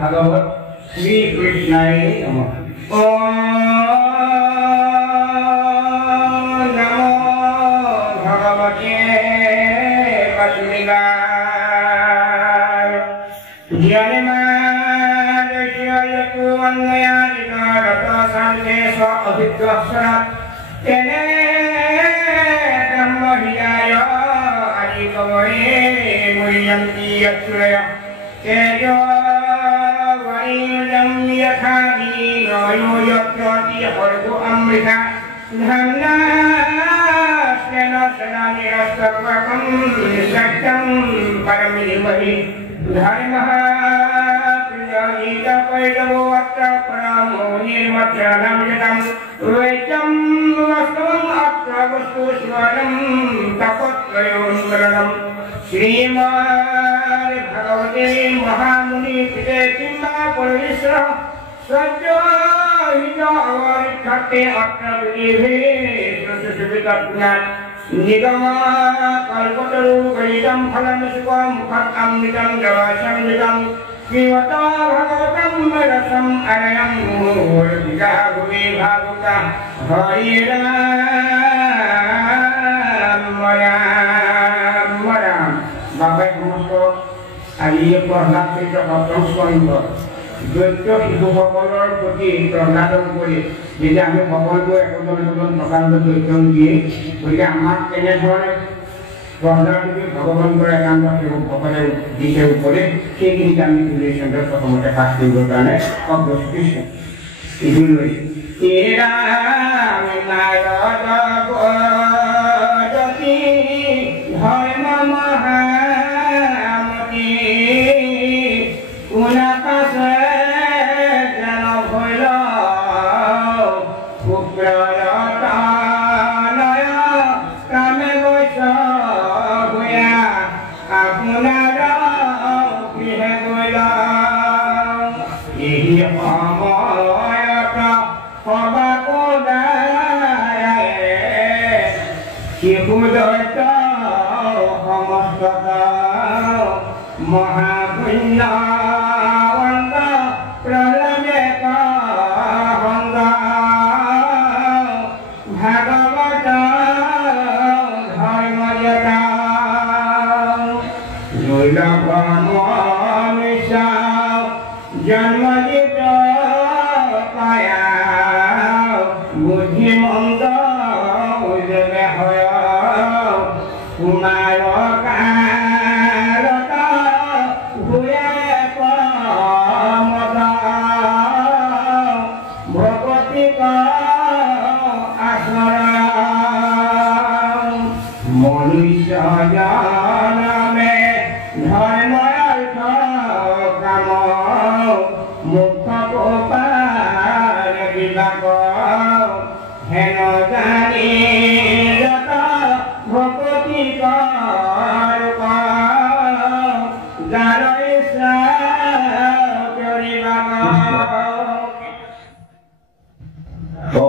भगवत श्री कृष्णाय नमः। ओम नमो भगवते वासुदेवाय। ज्ञानमार्गस्य यतो अन्वयादिकारतो शान्ते स्व अभिद्वक्षरात् तेने ब्रह्महियाय आदिकवये मुह्यन्ति यत्त्रय तेजो यथा वीरो यत्रोति हर्गो अमृता धन्नास्तेन सदा निरस्तकं सत्यं परमिमहि धर्मः प्रजाहितपैरवो अत्र परमो निर्मत्यनं यतं वैचं वस्तुम् अत्र वस्तु स्वरं तपत्रयोन्मरणं श्रीमद् भगवते महामुनि पिते किंबा परमेश्वर सत्य हिता अवरिष्ठते अत्र विधे सुसुवितज्ञान निगम कल्पतरु गणितं फलं सुखं मुखमृतं जवासंयुतं पिबता भगवतं रसं अनयं मूर्तिका भुवि भावुका हरिराम राम राम। बाबा समस्त আজি প্ৰহ্লাদ চৰিত্ৰ সপ্তম স্কন্ধ দৈত্য শিশুসকলৰ প্ৰতি প্ৰহ্লাদন কৰি যেতিয়া আমি সকলোৱে একোজন একোজন প্ৰকাণ্ড দৈত্যক দিয়ে গতিকে আমাক কেনেধৰণে প্ৰহ্লাদকে ভগৱান কৰা একান্ত সেৱকসকলে দিছে উপদেশ সেইখিনিকে আমি ৰিলেশ্যনটো প্ৰথমতে পাঠ কৰিবৰ কাৰণে অগ্ৰসৰ ইটো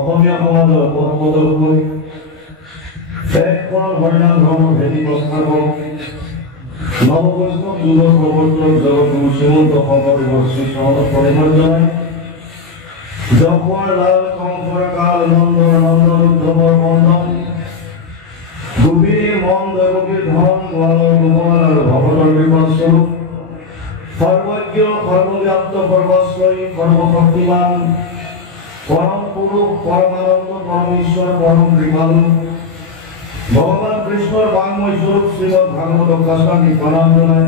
অসমীয়া সমাজৰ পৰমদৰ্শী একখন হৰিনাম ধৰ্মৰ ভেটি প্ৰস্তাৱক নৱবৈষ্ণৱ যুগৰ প্ৰৱৰ্তক জগতগুৰু শ্ৰীমন্ত শংকৰদেৱৰ শ্ৰীচৰণত প্ৰণিপাত জনাই যশৰ লাল শংকৰ কাল নন্দন নন্দন উদ্ধৱৰ বন্দন গোপীৰ মন জগতীৰ ধন গোৱালৰ গোপাল আৰু ভগৱতৰ কৃপাস্বৰূপ সৰ্বজ্ঞ সৰ্বব্যাপ্ত সৰ্বশ্ৰয়ী সৰ্বশক্তিমান परम पुरुष परमानंद परमेश्वर परम कृपालु भगवान कृष्णर वाङ्मय स्वरूप श्रीमद भागवत कथानि प्रणाम जनाय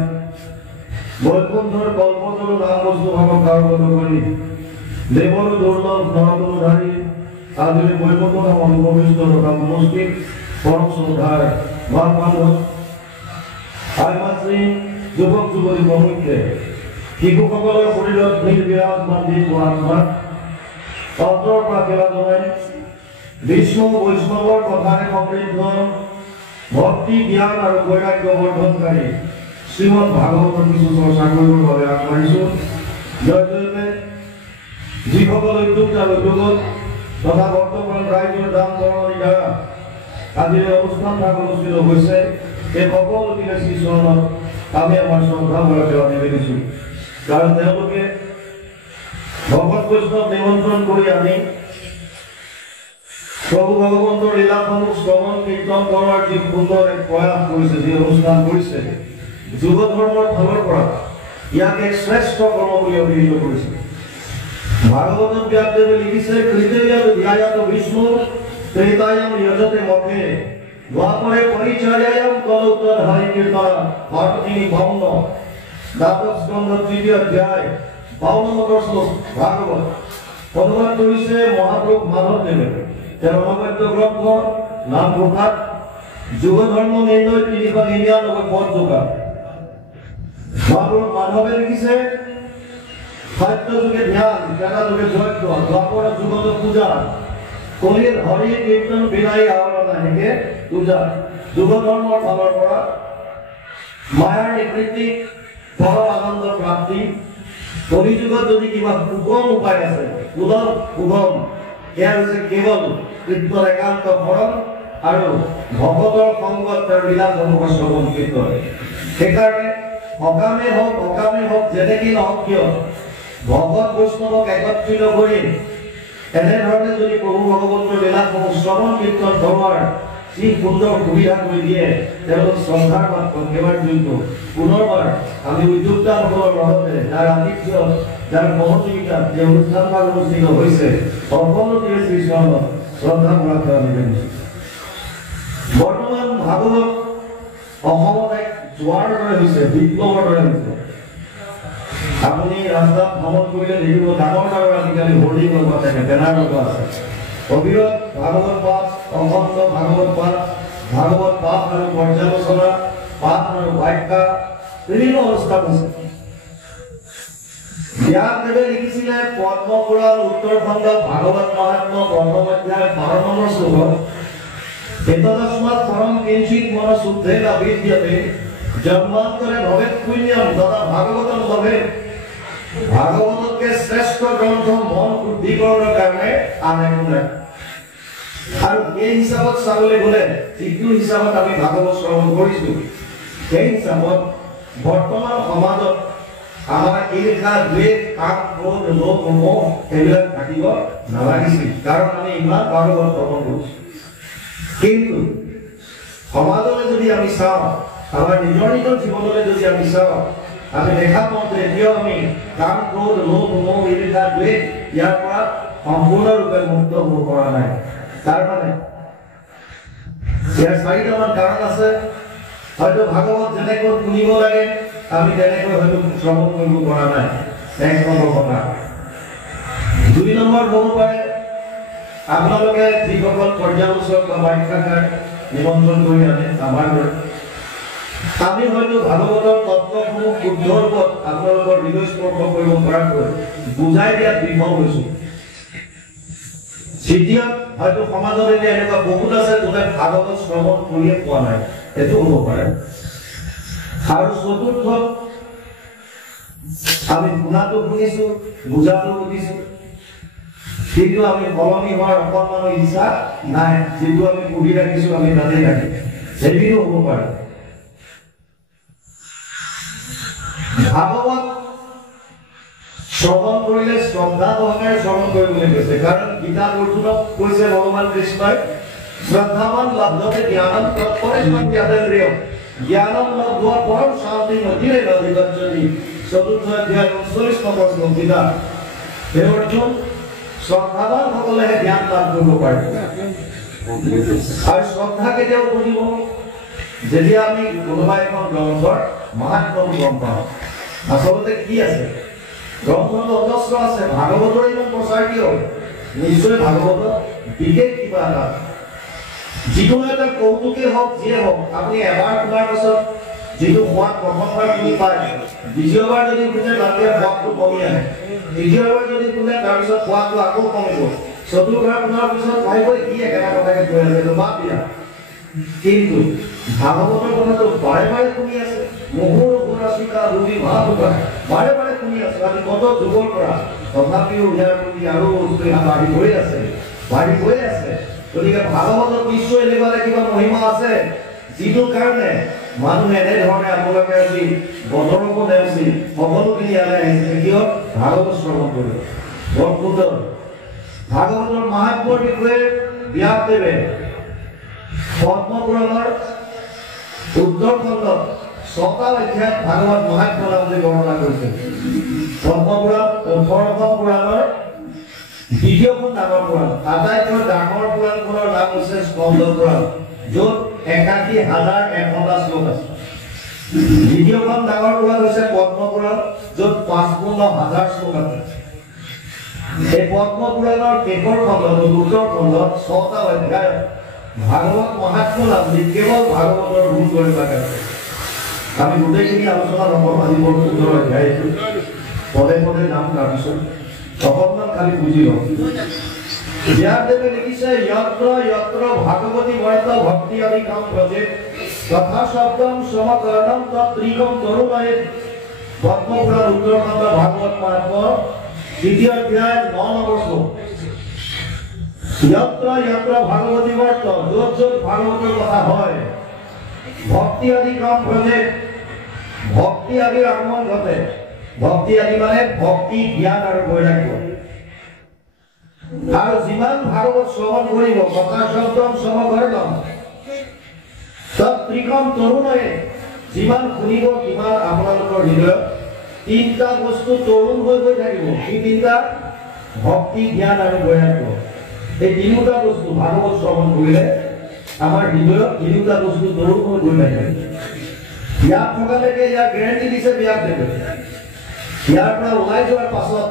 বৈকুণ্ঠৰ কল্পতৰু নাম বস্তু ভাগক কাৰ্যত কৰি দেৱৰ দুৰ্লভ নৰতৰু ধাৰি আদিৰ বৈকুণ্ঠ নাম অনুপবিষ্ট তথা মনস্কিত পৰম শ্ৰদ্ধাৰ ভাল বান্ধৱ আইমাত্ৰী যুৱক যুৱতী প্ৰমুখ্যে শিশুসকলৰ শৰীৰত নিৰ্বিৰাজমান দি পুৰাণভাগ অন্তৰৰ পৰা সেৱা জনাই বিষ্ণু বৈষ্ণৱৰ কথাৰে সমৃদ্ধ ভক্তি জ্ঞান আৰু বৈৰাগ্য বৰ্ধনকাৰী শ্ৰীমদ ভাগৱতৰ কিছু চৰ্চা কৰিবৰ বাবে আগবাঢ়িছোঁ। জয়তে যিসকল উদ্যোক্তা উদ্যোগত তথা বৰ্তমান ৰাইজৰ দান বৰণি দ্বাৰা আজিৰ অনুষ্ঠান ভাগ অনুষ্ঠিত হৈছে, এই সকলোকে শ্ৰীচৰণত আমি আমাৰ শ্ৰদ্ধা সেৱা নিবেদিছোঁ। কাৰণ তেওঁলোকে ভকত বৈষ্ণৱ নিমন্ত্ৰণ কৰি আনি প্ৰভু ভগৱন্তৰ লীলাসমূহ শ্ৰৱণ কীৰ্তন কৰাৰ যি সুন্দৰ এক প্ৰয়াস কৰিছে, যি অনুষ্ঠান কৰিছে, যুৱ ধৰ্মৰ ফালৰ পৰা ইয়াক এক শ্ৰেষ্ঠ কৰ্ম বুলি অভিহিত কৰিছে। ভাগৱতত ব্যাসদেৱে লিখিছে, কৃতয়াত ধ্যায়াত বিষ্ণু ত্ৰেতায়াম যজতে মখে দ্বাপৰে পৰিচৰ্যায়াম কলৌ তদ হৰি কীৰ্তন ভাগৱতী ভগ্ন দ্বাদশ স্কন্ধ ৩য় অধ্যায় ৫২ নম্বৰ শ্লোক ভাগৱত অনুবাদ কৰিছে মহাপুৰুষ মাধৱদেৱে। তেওঁৰ অনবদ্য গ্ৰন্থ নাম প্ৰসাদ যুগ ধৰ্ম নিৰ্ণয় ৩৯৯ পদ যোগা। মহাপুৰুষ মাধৱে লিখিছে, সত্য যুগে ধ্যান, ত্ৰেতা যুগে যজ্ঞ, দ্বাপৰ যুগত পূজা, কলিৰ হৰি কীৰ্তন বিনাই আৱৰণ নাহিকে পূজা। যুগ ধৰ্মৰ ফালৰ পৰা মায়াৰ নিবৃত্তি, পৰম আনন্দ প্ৰাপ্তি, কলিযুগত যদি কিবা সুগম উপায় আছে, সুগম সেয়া হৈছে কেৱল কীৰ্তন একান্ত শৰণ আৰু ভকতৰ সংগত তেওঁৰ লীলাসমূহৰ শ্ৰৱণ কীৰ্তন। সেইকাৰণে সকামেই হওক যেনেকেই নহওক কিয় ভকত বৈষ্ণৱক একত্ৰিত কৰি এনেধৰণে যদি প্ৰভু ভগৱন্তৰ লীলাসমূহ শ্ৰৱণ কীৰ্তন কৰোৱাৰ যি সুন্দৰ সুবিধা কৰি দিয়ে, তেওঁলোক শ্ৰদ্ধাৰ পাত্ৰ, সেৱাৰ যোগ্য। পুনৰবাৰ আমি উদ্যোক্তাসকলৰ লগতে যাৰ আতিথ্য, যাৰ সহযোগিতাত যে অনুষ্ঠান ভাগ অনুষ্ঠিত হৈছে, সকলোকে শ্ৰীচৰণত শ্ৰদ্ধা সেৱা নিবেদিছোঁ। বৰ্তমান ভাগৱত অসমত এক জোৱাৰ দৰে হৈছে, বিপ্লৱৰ দৰে হৈছে। আপুনি ৰাস্তাত ভ্ৰমণ কৰিলে দেখিব, ডাঙৰ ডাঙৰ আজিকালি হৰ্ডিং লগোৱা থাকে, বেনাৰ লগোৱা আছে। অবিৰত ভাগৱত পাঠ, অখণ্ড ভাগৱত পাঠ, ভাগৱত পাঠ আৰু পৰ্যালোচনা, পাঠ আৰু ব্যাখ্যা, বিভিন্ন অনুষ্ঠান আছে। ব্যাসদেৱে লিখিছিলে পদ্মপুৰাণ উত্তৰখণ্ড ভাগৱত মহাত্ম্য প্ৰথম অধ্যায় ১২ নম্বৰ শ্লোকত, এতদস্মাৎ পৰম কিঞ্চিৎ মন শুদ্ধেন বিদ্যতে জন্মান্তৰে ভবেৎ পুণ্যম তথা ভাগৱতম লভেৎ। ভাগৱততকে শ্ৰেষ্ঠ গ্ৰন্থ মন শুদ্ধিকৰণৰ কাৰণে আন একো নাই। আৰু এই হিচাপত চাবলৈ গ'লে, যিটো হিচাপত আমি ভাগৱত শ্ৰৱণ কৰিছোঁ, সেই হিচাপত বৰ্তমান সমাজত আমাৰ ঈৰ্ষা, দ্বেষ, কাম, ক্ৰোধ, লোভ, মোহ এইবিলাক থাকিব নালাগিছিল। কাৰণ আমি ইমান ভাগৱত শ্ৰৱণ কৰিছোঁ। কিন্তু সমাজলৈ যদি আমি চাওঁ, আমাৰ নিজৰ জীৱনলৈ যদি আমি চাওঁ, আমি দেখা পাওঁ যে এতিয়াও আমি কাম, ক্ৰোধ, লোভ, মোহ, ঈৰ্ষা, দ্বেষ ইয়াৰ পৰা সম্পূৰ্ণৰূপে মুক্ত হ'ব পৰা নাই। তাৰ মানে ইয়াৰ ৪টামান কাৰণ আছে। হয়তো ভাগৱত যেনেকৈ শুনিব লাগে আমি তেনেকৈ হয়তো শ্ৰৱণ কৰিব পৰা নাই, এক নম্বৰ কথা। ২ নম্বৰ হ'ব পাৰে, আপোনালোকে যিসকল পৰ্যালোচক বা ব্যাখ্যাকাৰ নিমন্ত্ৰণ কৰি আনে আমাৰ দৰে, আমি হয়তো ভাগৱতৰ তত্ত্বসমূহ শুদ্ধ ৰূপত আপোনালোকৰ হৃদয় স্পৰ্শ কৰিব পৰাকৈ বুজাই দিয়াত বিফল হৈছোঁ। তৃতীয়ত, হয়তো সমাজত এতিয়া এনেকুৱা বহুত আছে যোনে ভাগৱত শ্ৰৱণ কৰিয়ে পোৱা নাই, এইটো হ'ব পাৰে। আৰু চতুৰ্থত, আমি শুনাটো শুনিছোঁ, বুজাটো বুজিছোঁ, কিন্তু আমি সলনি হোৱাৰ অকণমানো ইচ্ছা নাই। যিটো আমি পঢ়ি ৰাখিছোঁ আমি তাতেই ৰাখিম, সেইটোও হ'ব পাৰে। ভাগৱত শ্ৰৱণ কৰিলে শ্ৰদ্ধা সহকাৰে শ্ৰৱণ কৰিবলৈ কৈছে। কাৰণ গীতাত অৰ্জুনক কৈছে ভগৱান কৃষ্ণই, শ্ৰদ্ধাৱান লব্ধতে জ্ঞানম তৎপৰেন্দ্ৰিয় জ্ঞানম লব্ধৱা পৰম শান্তি অতিৰেণ অধিগচ্ছতি। ৪ৰ্থ অধ্যায় ৪৯ নম্বৰ শ্লোক গীতা। হে অৰ্জুন, শ্ৰদ্ধাৱান সকলেহে জ্ঞান লাভ কৰিব পাৰে। আৰু শ্ৰদ্ধা কেতিয়াও বুজিব যেতিয়া আমি কোনোবা এখন গ্ৰন্থৰ মাহাত্ম্যটো গম পাওঁ। আচলতে কি আছে, গ্ৰন্থটো অজস্ৰ আছে, ভাগৱতৰ ইমান প্ৰচাৰ কিয়? নিশ্চয় ভাগৱতত বিশেষ কিবা এটা, যিকোনো এটা কৌতুকেই হওক, যিয়ে হওক, আপুনি এবাৰ শুনাৰ পাছত যিটো সোৱাদ প্ৰথমবাৰ শুনি পায়, দ্বিতীয়বাৰ যদি শুনে তাতকৈ সোৱাদটো কমি আহে, তৃতীয়বাৰ যদি শুনে তাৰপিছত সোৱাদটো আকৌ কমিব, চতুৰ্থবাৰ শুনাৰ পিছত ভাবিব কি একেটা কথাকে কৈ আছে, বাদ দিয়া। কিন্তু ভাগৱতৰ কথাটো বাৰে বাৰে শুনি আছে, মহুৰ গুণাচিকা ৰবি মহাপুকা বাৰে বাৰে শুনি আছে আজি কত যুগৰ পৰা, তথাপিও ইয়াৰ প্ৰতি আৰু বাঢ়ি গৈ আছে, বাঢ়ি গৈ আছে। গতিকে ভাগৱতৰ কিছু এনেকুৱা কিবা মহিমা আছে যিটো কাৰণে মানুহে এনেধৰণে আপোনালোকে আজি বতৰকো নেওচি সকলোখিনি ইয়ালৈ আহিছে কিয় ভাগৱত শ্ৰৱণ কৰিব। বৰ সুন্দৰ ভাগৱতৰ মাহাত্ম্যৰ বিষয়ে ব্যাসদেৱে পদ্মপুৰাণৰ উত্তৰখণ্ডত ৬টা অধ্যায়ত ভাগৱত মাহাত্ম্য নাম বুলি বৰ্ণনা কৰিছে। পদ্মপুৰাণ ১৮খন পুৰাণৰ দ্বিতীয়খন ডাঙৰ পুৰাণ, আটাইতকৈ ডাঙৰ পুৰাণখনৰ নাম হৈছে স্কন্দ পুৰাণ, য'ত ৮১,১০০টা শ্লোক আছে। দ্বিতীয়খন ডাঙৰ পুৰাণ হৈছে পদ্ম পুৰাণ, য'ত ৫৫,০০০ শ্লোক আছে। এই পদ্ম পুৰাণৰ শেষৰ খণ্ডত উত্তৰ খণ্ডত ৬টা অধ্যায় ভাগৱত মাহাত্ম্য নাম বুলি কেৱল ভাগৱতৰ গুণ কৰিব লাগে। আমি গোটেইখিনি আলোচনা নকৰোঁ, আজি বৰ সুন্দৰ অধ্যায় এইটো, পদে পদে যাম তাৰপিছত অকণমান খালি বুজি লওঁ। ব্যাসদেৱে লিখিছে যত্ৰ যত্ৰ ভাগৱতী বৰ্ত ভক্তি আদি কাম ভজে তথা শব্দম সমকৰণম তত্ৰিকম তৰুণয়ে। পদ্মপুৰাণ উত্তৰখণ্ড ভাগৱত মাহাত্ম্য ৩য় অধ্যায় ৯ নম্বৰ শ্লোক। যত্ৰ যত্ৰ ভাগৱতী বৰ্ত, য'ত য'ত ভাগৱতৰ কথা হয়, ভক্তি আদি কাম ভজে, ভক্তি আদিৰ আগমন ঘটে। ভক্তি আদি মানে ভক্তি জ্ঞান আৰু বৈৰাগ্য। আৰু যিমান ভাগৱত শ্ৰৱণ কৰিব কথা শব্দম সমকৰণম তত্ৰিকম তৰুণয়ে, যিমান শুনিব কিমান আপোনালোকৰ হৃদয়ত তিনিটা বস্তু তৰুণ হৈ গৈ থাকিব। এই তিনিটা ভক্তি জ্ঞান আৰু বৈৰাগ্য। এই তিনিটা বস্তু ভাগৱত শ্ৰৱণ কৰিলে আমাৰ হৃদয়ত তিনিটা বস্তু তৰুণ হৈ গৈ থাকে। ইয়াত থকালৈকে ইয়াৰ গেৰেণ্টি দিছে ব্যাসদেৱে। ইয়াৰ পৰা ওলাই যোৱাৰ পাছত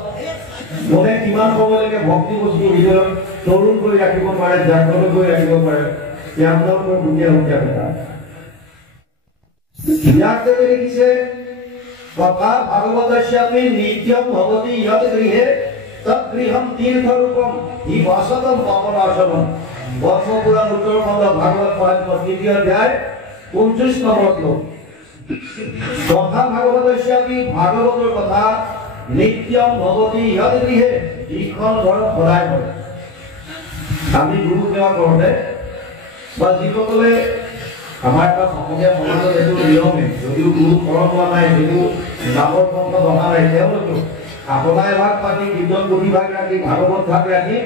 মনে কিমান সময়লৈকে ভক্তি বস্তু হৃদয়ত তৰুণ কৰি ৰাখিব পাৰে, জাগ্ৰত কৰি ৰাখিব পাৰে, আপোনালোকৰ দুখীয়া দুখীয়া কথা। ব্যাসদেৱে লিখিছে তথা ভাগৱতস্যাপি নিত্যম ভৱতি যৎ গৃহে তৎ গৃহম তীৰ্থৰূপম হি বাসতম পাৱনাশনম। পদ্মপুৰাণ উত্তৰখণ্ড ভাগৱত মাহাত্ম্য ৩য় অধ্যায় ২৯ নম্বৰ শ্লোক। তথা ভাগৱতস্যাপি ভাগৱতৰ কথা নিত্যম ভৱতি যৎ গৃহে, যিখন ঘৰত সদায় হয়। আমি গুৰু সেৱা কৰোঁতে বা যিসকলে আমাৰ এটা অসমীয়া সমাজত এইটো নিয়মে, যদিও গুৰু কৰণ হোৱা নাই, যদিও নামৰ পন্থ অহা নাই, তেওঁলোকেও আপোনাৰ এভাগ পাতি কীৰ্তন পুথি ভাগ ৰাখি ভাগৱত ভাগ ৰাখি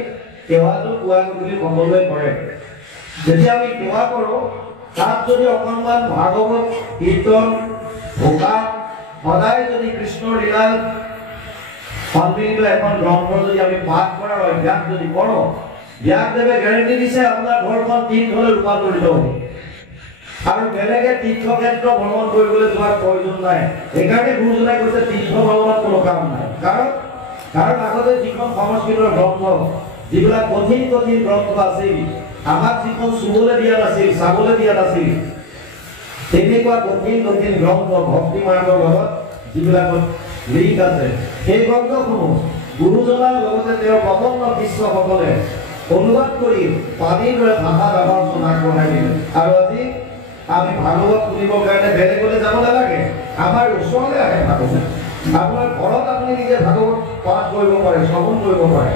সেৱাটো পুৱা গধূলি সকলোৱে কৰে। যেতিয়া আমি সেৱা কৰোঁ তাত যদি অকণমান ভাগৱত কীৰ্তন ঘোষা সদায় যদি কৃষ্ণৰ লীলা সন্মিলিত এখন গ্ৰন্থ যদি আমি পাঠ কৰাৰ অভ্যাস যদি কৰোঁ, ব্যাসদেৱে গেৰেণ্টি দিছে আপোনাৰ ঘৰখন তীৰ্থলৈ ৰূপান্তৰিত হ'ব। আৰু বেলেগে তীৰ্থক্ষেত্ৰ ভ্ৰমণ কৰিবলৈ যোৱাৰ প্ৰয়োজন নাই। সেইকাৰণে গুৰুজনাই কৈছে তীৰ্থ ভ্ৰমণত কোনো কাম নাই। কাৰণ আগতে যিখন সংস্কৃতৰ গ্ৰন্থ, যিবিলাক কঠিন কঠিন গ্ৰন্থ আছিল, আমাক যিখন চুবলৈ দিয়া নাছিল, চাবলৈ দিয়া নাছিল, তেনেকুৱা কঠিন কঠিন গ্ৰন্থ ভক্তি মাৰ্গৰ লগত যিবিলাকত লিংক আছে, সেই গ্ৰন্থসমূহ গুৰুজনাৰ লগতে তেওঁৰ প্ৰপন্ন শিষ্যসকলে অনুবাদ কৰি পানীৰ দৰে ভাষাত আমাৰ আগবঢ়াই দিলে। আৰু আজি আমি ভাগৱত শুনিবৰ কাৰণে বেলেগলৈ যাব নালাগে, আমাৰ ওচৰলৈ আহে ভাগৱত। আপোনাৰ ঘৰত আপুনি নিজে ভাগৱত পাঠ কৰিব পাৰে, শ্ৰৱণ কৰিব পাৰে।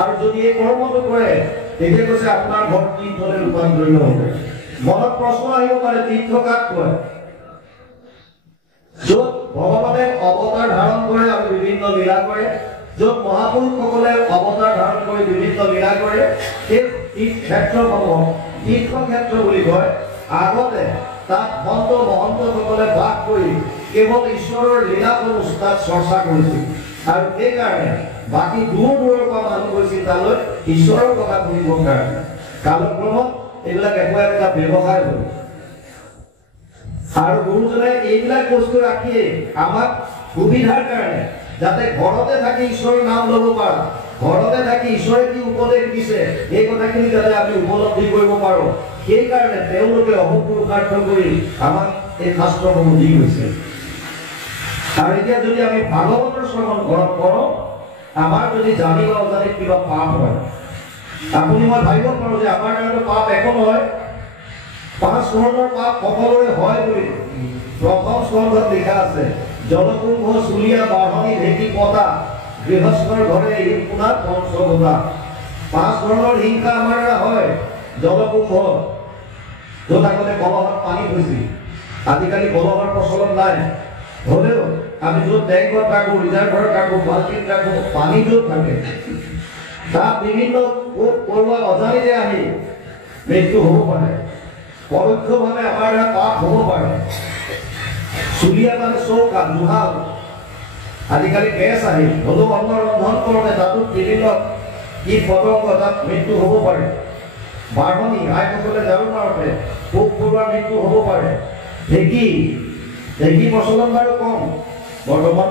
আৰু যদি এই কৰ্মটো কৰে তেতিয়া কৈছে আপোনাৰ ঘৰ তীৰ্থলৈ ৰূপান্তৰিত হ'ব। মনত প্ৰশ্ন আহিব পাৰে তীৰ্থ কাক কয়? য'ত ভগৱানে অৱতাৰ ধাৰণ কৰে আৰু বিভিন্ন লীলা কৰে, য'ত মহাপুৰুষসকলে অৱতাৰ ধাৰণ কৰি বিভিন্ন লীলা কৰে, সেই ক্ষেত্ৰসমূহ তীৰ্থক্ষেত্ৰ বুলি কয়। আগতে তাত সন্ত মহন্তসকলে বাস কৰি কেৱল ঈশ্বৰৰ লীলাসমূহ তাত চৰ্চা কৰিছিল। আৰু সেইকাৰণে বাকী দূৰ দূৰৰ পৰা মানুহ গৈছিল তালৈ ঈশ্বৰৰ কথা শুনিবৰ কাৰণে। কালক্ৰমত এইবিলাক একো এটা ব্যৱসায় হ'ল। আৰু গুৰুজনে এইবিলাক বস্তু ৰাখিয়ে আমাক সুবিধাৰ কাৰণে, যাতে ঘৰতে থাকি ঈশ্বৰৰ নাম ল'ব পাৰা, ঘৰতে থাকি ঈশ্বৰে কি উপদেশ দিছে এই কথাখিনি যাতে আমি উপলব্ধি কৰিব পাৰোঁ, সেইকাৰণে তেওঁলোকে অহোপুৰুষাৰ্থ কৰি আমাক এই শাস্ত্ৰসমূহ দি গৈছে। আৰু এতিয়া যদি আমি ভাগৱতৰ শ্ৰৱণ ঘৰত কৰোঁ, আমাৰ যদি জানিব অজানিত কিবা পাপ হয়, আপুনি মই ভাবিব পাৰোঁ যে আমাৰ কাৰণে পাপ একো নহয়, পাঁচ ধৰণৰ পাপ সকলোৰে হয় বুলি প্ৰথম স্কন্ধত লিখা আছে। জলকুম্ভ চুলীয়া বাঢ়নি ঢেঁকী পতা গৃহস্থৰ ঘৰে এই পুনা পঞ্চগোটা। পাঁচ ধৰণৰ হিংসা আমাৰ দ্বাৰা হয়। জলকুম্ভ, য'ত আগতে কলহত পানী থৈছিল, আজিকালি কলহৰ প্ৰচলন নাই, হ'লেও আমি য'ত টেংকত ৰাখোঁ, ৰিজাৰ্ভাৰত ৰাখোঁ, বাল্টিত ৰাখোঁ, পানী য'ত থাকে তাত বিভিন্ন পোক পৰুৱা অজানিতে আহি মৃত্যু হ'ব পাৰে। পৰোক্ষভাৱে আমাৰ দ্বাৰা পাপ হ'ব পাৰে। চুলীয়া মানে চৌকা, জুহাল, আজিকালি গেছ আহি হ'লেও অন্ন ৰন্ধন কৰোঁতে তাতো বিভিন্ন কীট পতংগ, তাত মৃত্যু হ'ব পাৰে। বাঢ়নি, আইসকলে ঝাৰু মাৰোঁতে পোক পৰুৱাৰ মৃত্যু হ'ব পাৰে। ঢেঁকী প্ৰচলন বাৰু কম বৰ্তমান,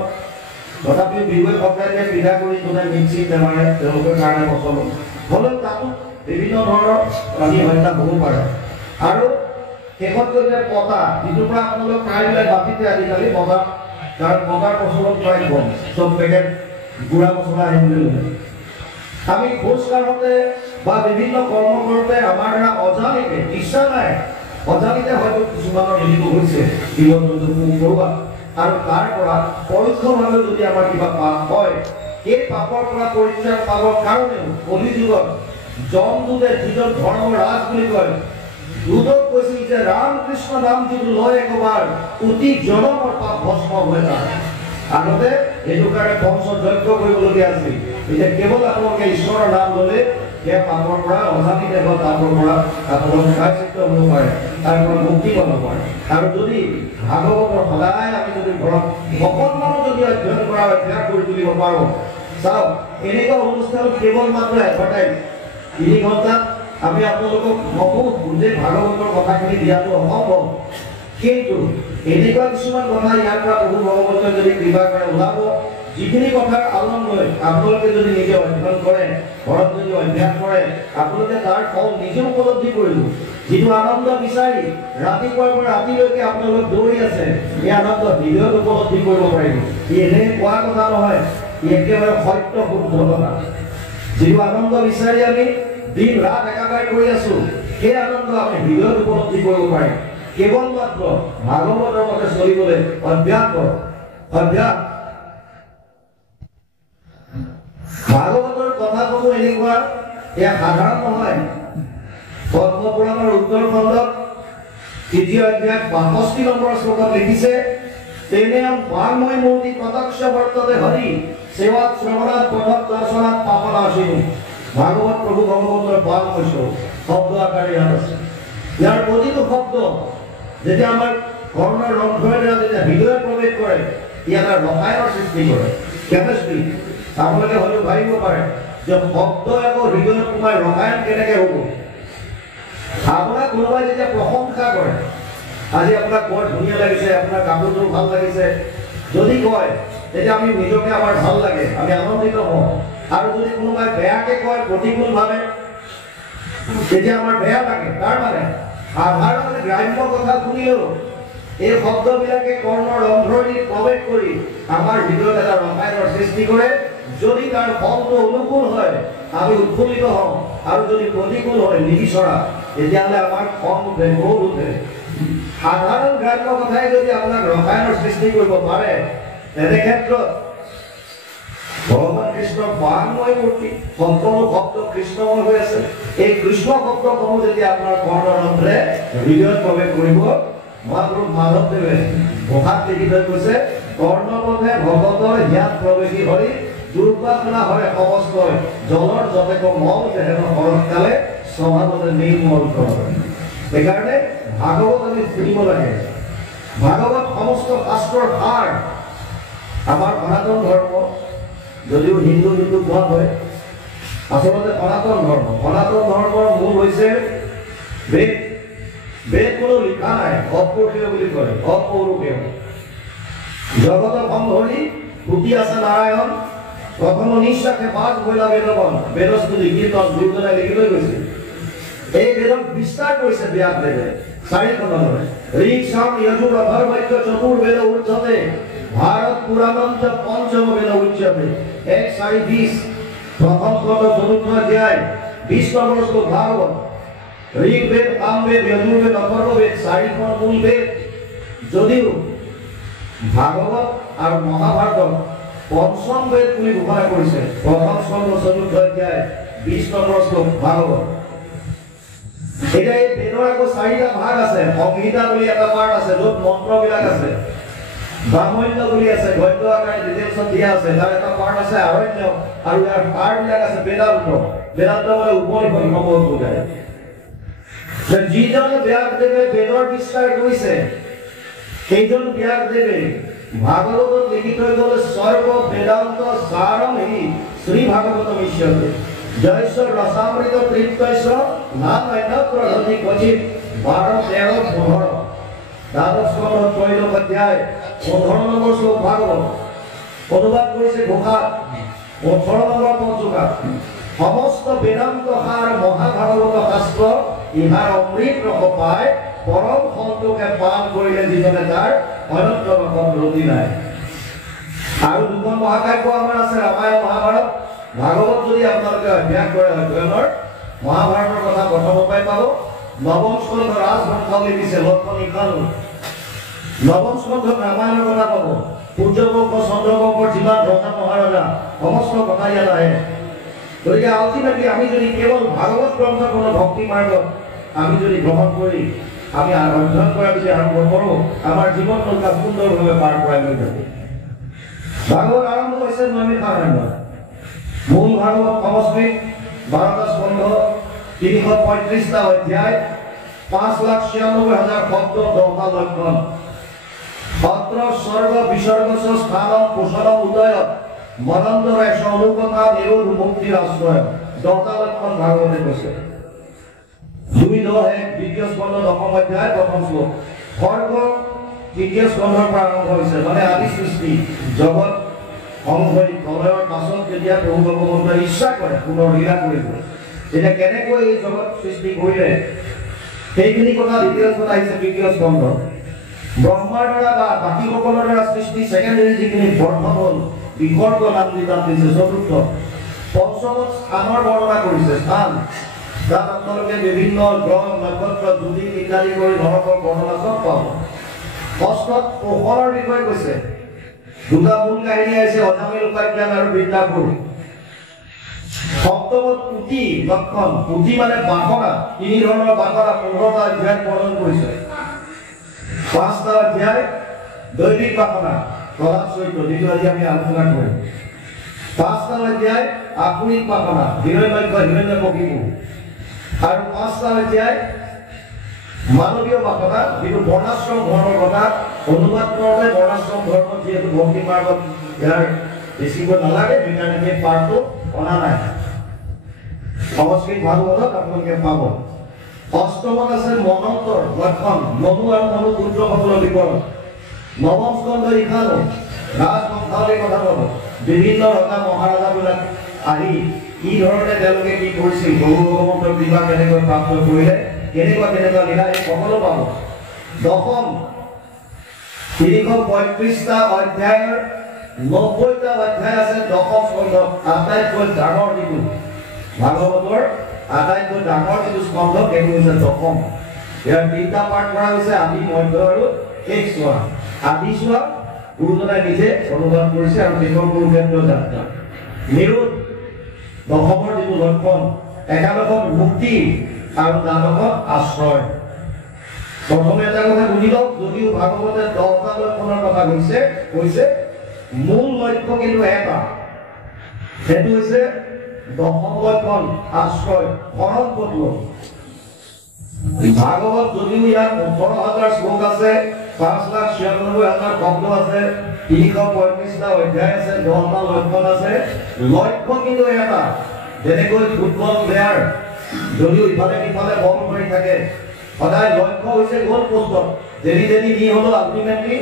তথাপিও বিহুৱে সপ্তাহে পিঠা কৰি যোনে মিক্সিত নেমাৰে তেওঁলোকৰ কাৰণে প্ৰচলন। হ'লেও তাতো বিভিন্ন ধৰণৰ প্ৰাণী হত্যা হ'ব পাৰে। আৰু শেষত কৈছে পতা, যিটোৰ পৰা আপোনালোক প্ৰায়বিলাক বাতিতে আজিকালি পতা, কাৰণ পতাৰ প্ৰচলন প্ৰায় কম, চব পেকেট গুড়া মছলা আহিবলৈ ল'লে। আমি খোজ কাঢ়োঁতে বা বিভিন্ন কৰ্ম কৰোঁতে আমাৰ দ্বাৰা অজানিতে, ইচ্ছা নাই, অজানিতে হয়তো কিছুমানৰ মৃত্যু হৈছে, জীৱ জন্তু পোক পৰুৱা, আৰু তাৰ পৰা পৰোক্ষভাৱে যদি আমাৰ কিবা পাপ হয়, সেই পাপৰ পৰা পৰিত্ৰাণ পাবৰ কাৰণেও কলি যুগত যমদূতে, যিজন ধৰ্ম ৰাজ বুলি কয়, দূতক কৈছিল যে ৰামকৃষ্ণ নাম যিটো লয় একবাৰ অতি জনমৰ পাপ ভস্ম হৈ যায়। আগতে এইটো কাৰণে পঞ্চ যজ্ঞ কৰিবলগীয়া আছিল। এতিয়া কেৱল আপোনালোকে ঈশ্বৰৰ নাম ল'লে সেই পাপৰ পৰা অজানিতে বা পাপৰ পৰা আপোনালোক প্ৰায়শ্চিত্ত হ'ব পাৰে, তাৰ পৰা মুক্তি পাব পাৰে। আৰু যদি ভাগৱতৰ সদায় আমি যদি ঘৰত অকণমানো যদি অধ্যয়ন কৰা অভ্যাস কৰি তুলিব পাৰোঁ, চাওক এনেকুৱা অনুষ্ঠান কেৱল মাত্ৰ এডভাৰটাইজ, 3 ঘণ্টাত আমি আপোনালোকক নকওঁ যে ভাগৱতৰ কথাখিনি দিয়াটো অসম্ভৱ, কিন্তু এনেকুৱা কিছুমান কথা ইয়াৰ পৰা প্ৰভু ভগৱন্তই যদি কৃপা কৰে ওলাব, যিখিনি কথাৰ আলম লৈ আপোনালোকে যদি নিজে অধ্যয়ন কৰে, ঘৰত যদি অভ্যাস কৰে, আপোনালোকে তাৰ ফল নিজে উপলব্ধি কৰিব। যিটো আনন্দ বিচাৰি ৰাতিপুৱাৰ পৰা ৰাতিলৈকে আপোনালোক দৌৰি আছে, এই আনন্দ হৃদয়ত উপলব্ধি কৰিব পাৰিব। ই এনেই কোৱা কথা নহয়, ই একেবাৰে সত্য শুদ্ধ কথা। যিটো আনন্দ বিচাৰি আমি দিন ৰাত একাকাৰ কৰি আছো, সেই আনন্দ আমি হৃদয়ত উপলব্ধি কৰিব পাৰিম। কেৱল মাত্ৰ ভাগৱতৰ মতে চলিবলৈ অভ্যাস কৰক। অভ্যাস, ভাগৱতৰ কথাসমূহ এনেকুৱা, এয়া সাধাৰণ নহয়। পদ্মপুৰাণৰ উত্তৰ খণ্ডত 3 অধ্যায় 65 নম্বৰ শ্লোকত লিখিছে, তেনেয়ম বাংময় মূৰ্তি প্ৰত্যক্ষ বৰ্ততে হৰি সেৱাত শ্ৰৱণাত পদত দৰ্শনাত পাপনাশিনী। ভাগৱত প্ৰভু ভগৱন্তৰ বাংময় শব্দ আকাৰে ইয়াত আছে। ইয়াৰ প্ৰতিটো শব্দ যেতিয়া আমাৰ কৰ্ণৰ ৰন্ধ্ৰৰে যেতিয়া হৃদয়ত প্ৰৱেশ কৰে, ই এটা ৰসায়নৰ সৃষ্টি কৰে, কেমিষ্ট্ৰি। আপোনালোকে হয়তো ভাবিব পাৰে যে শব্দ আকৌ হৃদয়ত সোমাই ৰসায়ন কেনেকৈ হ'ব। আপোনাক কোনোবাই যেতিয়া প্ৰশংসা কৰে, আজি আপোনাক বৰ ধুনীয়া লাগিছে, আপোনাৰ কাপোৰটো ভাল লাগিছে যদি কয়, তেতিয়া আমি নিজকে আমাৰ ভাল লাগে, আমি আনন্দিত হওঁ। আৰু যদি কোনোবাই বেয়াকে কয় প্ৰতিকূলভাৱে, তেতিয়া আমাৰ বেয়া লাগে। তাৰ মানে সাধাৰণ গ্ৰাম্য কথা শুনিলেও এই শব্দবিলাকে কৰ্ণৰ ৰন্ধ্ৰৰে প্ৰৱেশ কৰি আমাৰ হৃদয়ত এটা ৰসায়নৰ সৃষ্টি কৰে। যদি তাৰ ফলটো অনুকূল হয় আমি উৎফুল্লিত হওঁ, আৰু যদি প্ৰতিকূল হয় নিবিচৰা, তেতিয়াহ'লে আমাৰ খং উঠে, ক্ৰোধ উঠে। সাধাৰণ গ্ৰাম্য কথাই যদি আপোনাক ৰসায়নৰ সৃষ্টি কৰিব পাৰে, তেনে ক্ষেত্ৰত ভগৱান কৃষ্ণৰ বাংময় মূৰ্তি, সকলো শব্দ কৃষ্ণময় হৈ আছে। এই কৃষ্ণ শব্দসমূহ যেতিয়া আপোনাৰ কৰ্ণৰন্ধ্ৰে হৃদয়ত প্ৰৱেশ কৰিব, মহাপুৰুষ মাধৱদেৱে ভাষাত লিখি থৈ কৈছে, কৰ্ণপথে ভগতৰ হিয়াত প্ৰৱেশী হৰি দুৰ্বাসনা হয় সমস্তই জলৰ যতেক মল যেহেন শৰৎকালে স্বভাৱতে নিৰ্মল কৰে। সেইকাৰণে ভাগৱত আমি শুনিব লাগে। ভাগৱত সমস্ত শাস্ত্ৰৰ সাৰ। আমাৰ সনাতন ধৰ্ম যদিও হিন্দু কোৱা হয়, আচলতে সনাতন ধৰ্ম। সনাতন ধৰ্মৰ মূল হৈছে বেদ। বেদ কোনো লিখা নাই, অপৌৰুষীয় বুলি কয়, অপৌৰুষীয়। জগত সংহৰি পুতি আছে নাৰায়ণ, প্ৰথম নিশ্বাসে পাঁচ ভৈলা বেদবন, বেদস্তুতি কীৰ্তন গুৰুজনাই লিখি লৈ গৈছে। এই বেদক বিস্তাৰ কৰিছে ব্যাসদেৱে 4 খণ্ডলৈ। ঋক সাম যজুৰ অথৰ্বৈক্য চতুৰ্বেদ ঊৰ্ধ্বতে ভাৰত পুৰাণঞ্চ পঞ্চম বেদ উচ্যতে। 1:4-20 প্ৰথম খণ্ড 4ৰ্থ অধ্যায় 20 নম্বৰ শ্লোক ভাগৱত। ঋগ্বেদ, সামবেদ, যজুৰ্বেদ, অথৰ্ববেদ, 4খন মূল বেদ যদিও ভাগৱত আৰু মহাভাৰতক পঞ্চম বেদ বুলি ঘোষণা কৰিছে। প্ৰথম স্কন্ধ 4ৰ্থ অধ্যায় 20 নম্বৰ শ্লোক ভাগৱত। এতিয়া এই বেদৰ আকৌ 4টা ভাগ আছে। সংহিতা বুলি এটা পাৰ্ট আছে য'ত মন্ত্ৰবিলাক আছে। ব্ৰাহ্মণ্য বুলি আছে, গদ্য আকাৰে ডিটেইলছত দিয়া আছে। তাৰ এটা পাৰ্ট আছে আৰণ্য, আৰু ইয়াৰ পাৰ্টবিলাক আছে বেদান্ত। বেদান্ত মানে উপনিষদ সমূহ বুজায়। যিজন ব্যাসদেৱে বেদৰ বিস্তাৰ কৰিছে সেইজন ব্যাসদেৱে ভাগৱতত লিখি থৈ গ'ল সৰ্ব বেদান্ত সাৰম হি শ্ৰী ভাগৱতম ইষ্যতে জয়স্য ৰসামৃত তৃপ্তস্য নাম অন্যত্ৰ অধিক ক্বচিৎ 12, 13, 15 দ্বাদশ স্কন্ধ 3 অধ্যায় 15 নম্বৰ শ্লোক ভাগৱত অনুবাদ কৰিছে ঘোষাত 18 নম্বৰ পঞ্চুকাত। সমস্ত বেদান্ত সাৰ মহাভাগৱত শাস্ত্ৰ ইহাৰ অমৃত ৰস পায় পৰম সন্তোষে পান কৰিলে যিজনে তাৰ অনন্তম ৰতি নাই। আৰু দুখন মহাকাব্য আমাৰ আছে ৰামায়ণ মহাভাৰত। ভাগৱত যদি আপোনালোকে অধ্যয়ন কৰে অধ্যয়নৰ মহাভাৰতৰ কথা প্ৰথমৰ পৰাই পাব। নৱম স্কন্ধ ৰাজবংশাৱলী দিছে লক্ষণ 91। নৱম স্কন্ধত ৰামায়ণৰ কথা পাব। সূৰ্যবংশ চন্দ্ৰবংশৰ যিমান ৰজা মহাৰজা সমস্ত কথা ইয়াত আহে। গতিকে আল্টিমেটলি আমি যদি কেৱল ভাগৱত গ্ৰন্থখনৰ ভক্তি মাৰ্গত আমি যদি গ্ৰহণ কৰি আমি অধ্যয়ন কৰা যদি আৰম্ভ কৰোঁ আমাৰ জীৱন নৌকা সুন্দৰভাৱে পাৰ কৰাই লৈ যাব। ভাগৱত আৰম্ভ হৈছে নৈমিষাৰণ্য। মূল ভাগৱত সংস্কৃত 12টা স্কন্ধ 335টা অধ্যায় 5,96,000 শব্দ 10টা লক্ষণ। অত্ৰ স্বৰ্গ বিসৰ্গস্য স্থানম কুশলম উদয়ত মনন্দৰে অনুকথা নিৰোধ মুক্তিৰ আশ্ৰয় 10টা লক্ষণ ভাগৱতে কৈছে। 2:1 দ্বিতীয় স্কন্ধ 10ম অধ্যায় 1ম শ্লোক। স্বৰ্গ তৃতীয় স্কন্ধৰ পৰা আৰম্ভ হৈছে মানে আদি সৃষ্টি জগত সংঘৰি প্ৰলয়ৰ পাছত যেতিয়া প্ৰভু ভগৱন্তই ইচ্ছা কৰে পুনৰ লীলা কৰিব তেতিয়া কেনেকৈ এই জগত সৃষ্টি কৰিলে সেইখিনি কথা দ্বিতীয় আহিছে তৃতীয় স্কন্ধ। ব্ৰহ্মাৰ দ্বাৰা বা বাকীসকলৰ দ্বাৰা সৃষ্টি ছেকেণ্ডাৰী যিখিনি বৰ্ধন হ'ল বিসৰ্গ নাম দি তাত দিছে চতুৰ্থ। পঞ্চমত স্থানৰ বৰ্ণনা কৰিছে স্থান। তাত আপোনালোকে বিভিন্ন গ্ৰহ নক্ষত্ৰ জ্যোতি ইত্যাদি কৰি নৰকৰ বৰ্ণনা চব পাব। ষষ্ঠত পোহৰৰ বিষয়ে কৈছে। দুটা মূল কাহিনী আছে অজামিল উপাখ্যান আৰু বৃন্দাবন। সপ্তমত পুথি লক্ষণ। পুথি মানে বাসনা। 3 ধৰণৰ বাসনা 15টা অধ্যায় বৰ্ণন কৰিছে। 5টা অধ্যায় দৈবিক বাসনা প্ৰহ্লাদ চৰিত্ৰ যিটো আজি আমি আলোচনা কৰিম। 5টা অধ্যায় আসুৰিক বাসনা হিৰণ্যকশিপু হিৰণ্যকশিপু আৰু 5টা অধ্যায় মানৱীয় বাসনা যিটো বৰ্ণাশ্ৰম ধৰ্মৰ কথা অনুবাদ কৰোঁতে বৰ্ণাশ্ৰম ধৰ্ম যিহেতু ভক্তি মাৰ্গত ইয়াৰ বেছিকৈ নালাগে সেইকাৰণে সেই পাঠটো অনা নাই। সংস্কৃত ভাগৱতত আপোনালোকে পাব। অষ্টমত আছে মনন্তৰ লক্ষণ মনু আৰু মনু পুত্ৰসকলৰ বিৱৰণ। নৱম স্কন্ধ 91 ৰাজবংশাৱলীৰ কথা পাব। বিভিন্ন ৰজা মহাৰাজাবিলাক আহি কি ধৰণে তেওঁলোকে কি কৰিছিল প্ৰভু ভগৱন্তৰ কৃপা কেনেকৈ প্ৰাপ্ত কৰিলে কেনেকুৱা লীলা এই সকলো পাব। দশম 335টা অধ্যায়ৰ 90টা অধ্যায় আছে দশম স্কন্ধ। আটাইতকৈ ডাঙৰ যিটো ভাগৱতৰ আটাইতকৈ ডাঙৰ যিটো স্কন্ধ সেইটো হৈছে দশম। ইয়াৰ 3টা পাৰ্ট কৰা হৈছে আদি মধ্য আৰু শেষ চোৱা। আদি চোৱা গুৰুজনাই নিজে অনুবাদ কৰিছে আৰু শেষৰ গুৰুক্ষেত্ৰ যাত্ৰা। নিৰোধ দশমৰ যিটো লক্ষণ। একাদশত মুক্তি আৰু দ্বাদশত আশ্ৰয়। প্ৰথমে এটা কথা বুজি লওক যদিও ভাগৱতে 10টা লক্ষণৰ কথা কৈছে মূল লক্ষ্য কিন্তু এটা সেইটো হৈছে দশম লক্ষণ আশ্ৰয় শৰণ পথ। ভাগৱত যদিও ইয়াত 18,000 শ্লোক আছে 5,96,000 শব্দ আছে 335টা অধ্যায় আছে 10টা লক্ষণ আছে লক্ষ্য কিন্তু এটা। যেনেকৈ ফুটবল প্লেয়াৰ যদিও ইফালে সিফালে বল মাৰি থাকে সদায় লক্ষ্য হৈছে গোল পোষ্টত যেনি নি হ'লেও আল্টিমেটলি